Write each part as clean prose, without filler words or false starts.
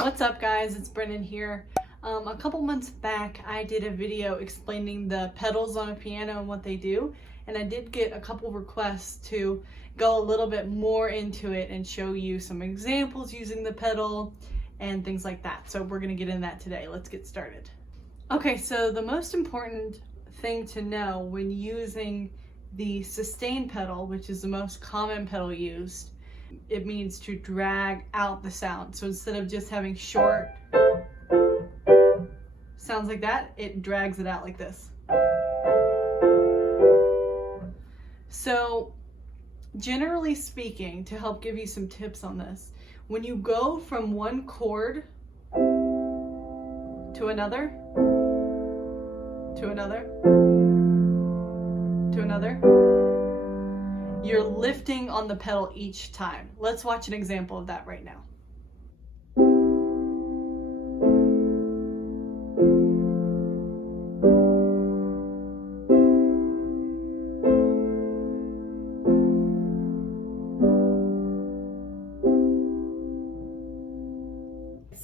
What's up guys, it's Brennan here. A couple months back I did a video explaining the pedals on a piano and what they do, and I did get a couple requests to go a little bit more into it and show you some examples using the pedal and things like that. So we're going to get into that today. Let's get started. Okay, so the most important thing to know when using the sustain pedal, which is the most common pedal used, it means to drag out the sound. So instead of just having short sounds like that, it drags it out like this. So generally speaking, to help give you some tips on this, when you go from one chord to another, to another, to another, you're lifting on the pedal each time. Let's watch an example of that right now.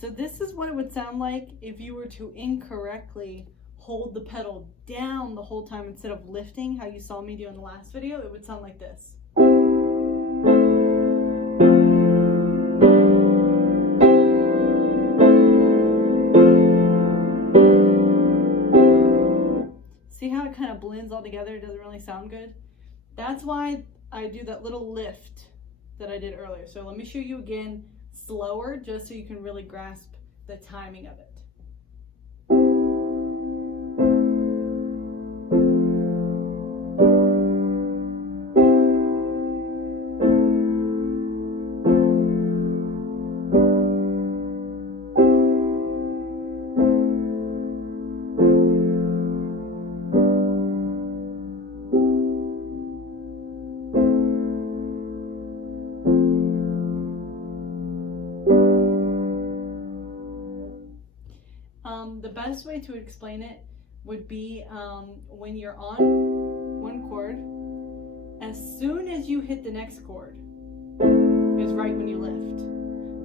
So this is what it would sound like if you were to incorrectly hold the pedal down the whole time instead of lifting, how you saw me do in the last video. It would sound like this. See how it kind of blends all together? It doesn't really sound good. That's why I do that little lift that I did earlier. So let me show you again slower, just so you can really grasp the timing of it. The best way to explain it would be when you're on one chord, as soon as you hit the next chord is right when you lift.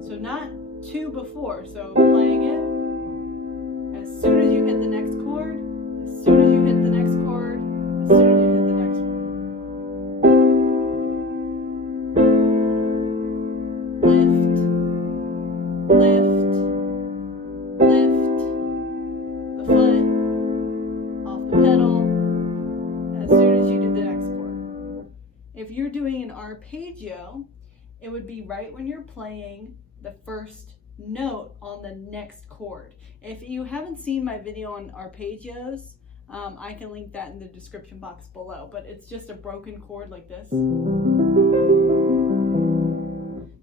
So not two before, so playing it, as soon as you hit the next chord, as soon as you hit the next chord, as soon as you hit the next one. Lift, lift, if you're doing an arpeggio, it would be right when you're playing the first note on the next chord. If you haven't seen my video on arpeggios, I can link that in the description box below, but it's just a broken chord like this.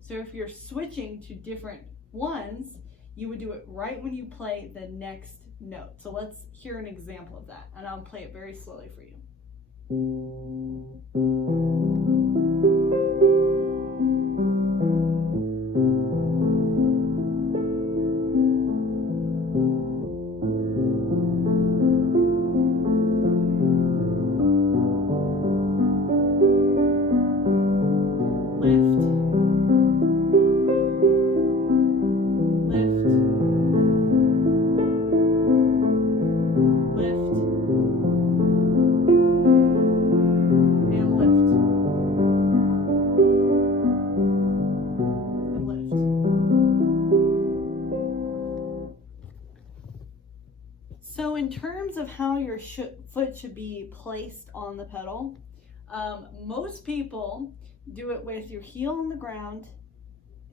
So if you're switching to different ones, you would do it right when you play the next note. So let's hear an example of that, and I'll play it very slowly for you. So in terms of how your foot should be placed on the pedal, most people do it with your heel on the ground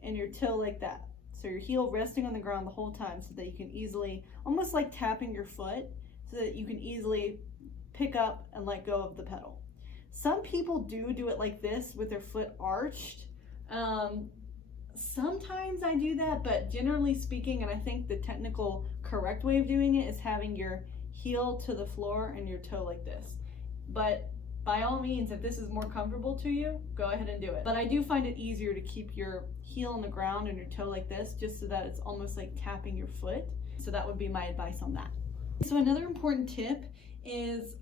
and your toe like that. So your heel resting on the ground the whole time so that you can easily, almost like tapping your foot, so that you can easily pick up and let go of the pedal. Some people do it like this with their foot arched. Sometimes I do that, but generally speaking, and I think the technical correct way of doing it is having your heel to the floor and your toe like this. But by all means, if this is more comfortable to you, go ahead and do it. But I do find it easier to keep your heel on the ground and your toe like this, just so that it's almost like tapping your foot. So that would be my advice on that. So another important tip is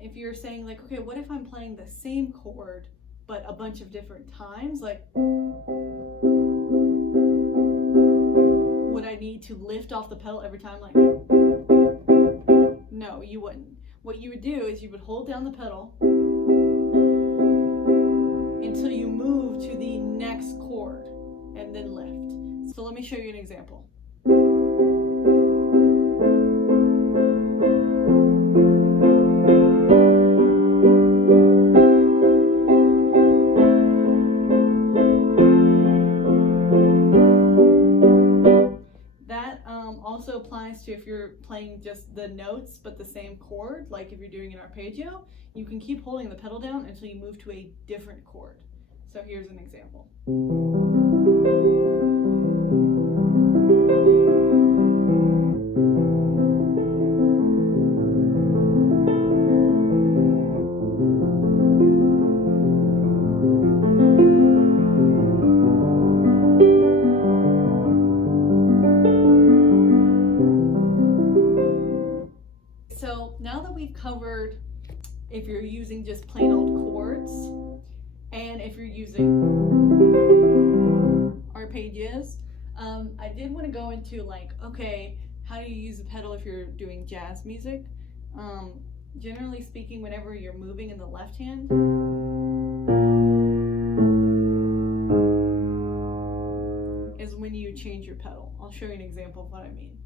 if you're saying like, okay, what if I'm playing the same chord but a bunch of different times? Like, would I need to lift off the pedal every time, like, no, you wouldn't. What you would do is you would hold down the pedal until you move to the next chord and then lift. So let me show you an example. Also applies to if you're playing just the notes but the same chord, like if you're doing an arpeggio, you can keep holding the pedal down until you move to a different chord. So here's an example. So now that we've covered if you're using just plain old chords and if you're using arpeggios, I did want to go into like, okay, how do you use the pedal if you're doing jazz music? Generally speaking, whenever you're moving in the left hand, is when you change your pedal. I'll show you an example of what I mean.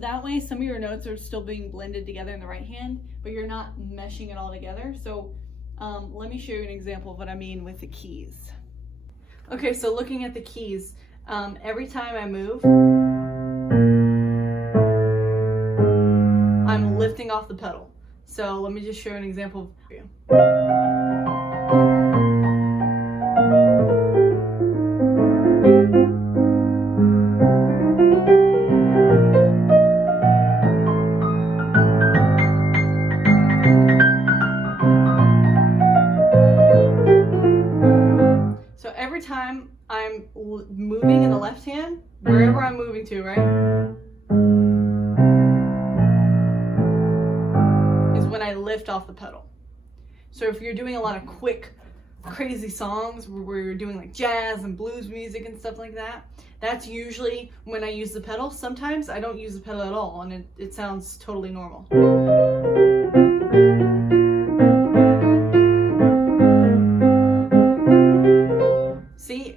That way some of your notes are still being blended together in the right hand, but you're not meshing it all together. So let me show you an example of what I mean with the keys. Okay, so looking at the keys, every time I move, I'm lifting off the pedal. So let me just show you an example for you. Every time I'm moving in the left hand, wherever I'm moving to, right, is when I lift off the pedal. So if you're doing a lot of quick, crazy songs where you're doing like jazz and blues music and stuff like that, that's usually when I use the pedal. Sometimes I don't use the pedal at all and it sounds totally normal. See,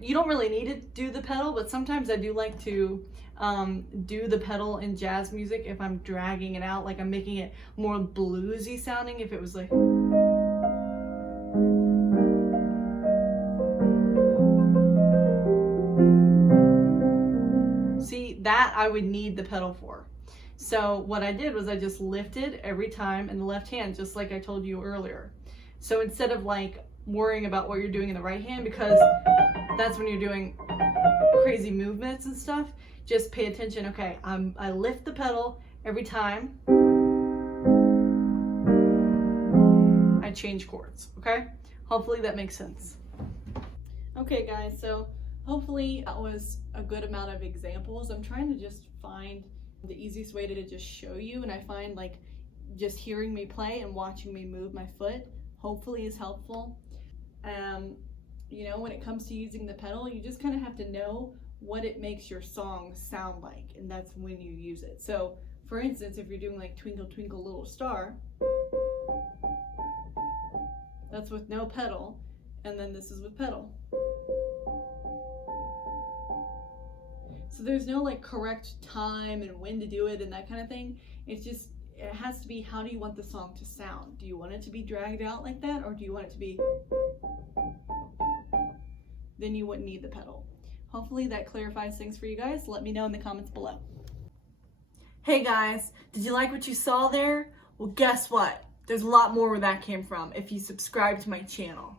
you don't really need to do the pedal, but sometimes I do like to do the pedal in jazz music if I'm dragging it out, like I'm making it more bluesy sounding. If it was like, see, that I would need the pedal for. So what I did was I just lifted every time in the left hand, just like I told you earlier. So instead of like worrying about what you're doing in the right hand, because that's when you're doing crazy movements and stuff, just pay attention. Okay, I lift the pedal every time I change chords. Okay, hopefully that makes sense. Okay guys, so hopefully that was a good amount of examples. I'm trying to just find the easiest way to just show you, and I find like just hearing me play and watching me move my foot hopefully is helpful. You know, when it comes to using the pedal, you just kind of have to know what it makes your song sound like, and that's when you use it. So for instance, if you're doing like Twinkle Twinkle Little Star, that's with no pedal, and then this is with pedal. So there's no like correct time and when to do it and that kind of thing. It's just, it has to be, how do you want the song to sound? Do you want it to be dragged out like that, or do you want it to be, then you wouldn't need the pedal. Hopefully that clarifies things for you guys. Let me know in the comments below. Hey guys, did you like what you saw there? Well, guess what? There's a lot more where that came from if you subscribe to my channel.